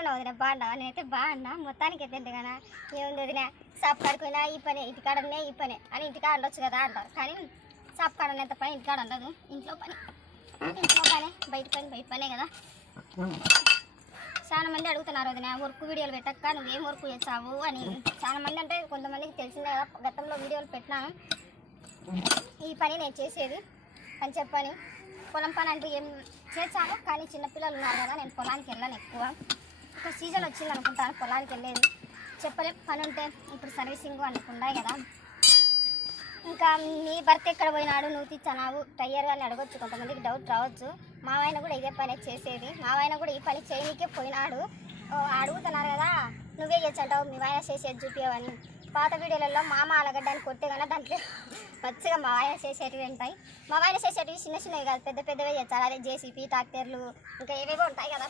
ఎట్లున్నావు వదిన బాగున్నావా? నేనైతే బాగున్నా, మొత్తానికి అయితే కదా ఏముంది వదిన, షాప్ కాడుకున్నా ఈ పని, ఇంటికాడనే ఈ పని అని ఇంటికాడ ఉండొచ్చు కదా అంటారు. కానీ షాప్ కాడ ఉన్నంత పని ఇంటికాడ ఉండదు. ఇంట్లో పని బయట పనే కదా. చాలా మంది అడుగుతున్నారు వదిన వర్క్ వీడియోలు పెట్టక్క నువ్వేం వర్క్ చేస్తావు అని. చాలా మంది అంటే కొంతమందికి తెలిసిందే కదా, గతంలో వీడియోలు పెట్టినాను. ఈ పని నేను చేసేది అని చెప్పని. పొలం పని అంటూ ఏం చేస్తాను, కానీ చిన్నపిల్లలు ఉన్నారు కదా, నేను పొలానికి వెళ్ళాను ఎక్కువ. ఒక సీజన్ వచ్చింది అనుకుంటాను పొలానికి వెళ్ళేది, చెప్పలేం. పని ఉంటే ఇప్పుడు సర్వీసింగ్ అనుకున్నాయి కదా. ఇంకా నీ భర్త ఎక్కడ పోయినాడు, నువ్వు తెచ్చావు టయ్యర్ అని అడగొచ్చు, కొంతమందికి డౌట్ రావచ్చు. మా ఆయన కూడా ఇదే పని చేసేది, మా ఆయన కూడా ఈ పని చేయనికే పోయినాడు. అడుగుతున్నారు కదా నువ్వే చేర్చంటావు మీ ఆయన చేసేది చూపించవని. పాత వీడియోలలో మామ అలగడ్డాన్ని కొట్టే కన్నా దాంట్లో మంచిగా మా ఆయన చేసేటివి ఉంటాయి. మా ఆయన చేసేటివి చిన్న చిన్నవి కాదు, పెద్ద పెద్దవే చేస్తారు. అదే జేసీపీ ట్రాక్టర్లు ఇంకా ఏవేవో ఉంటాయి కదా.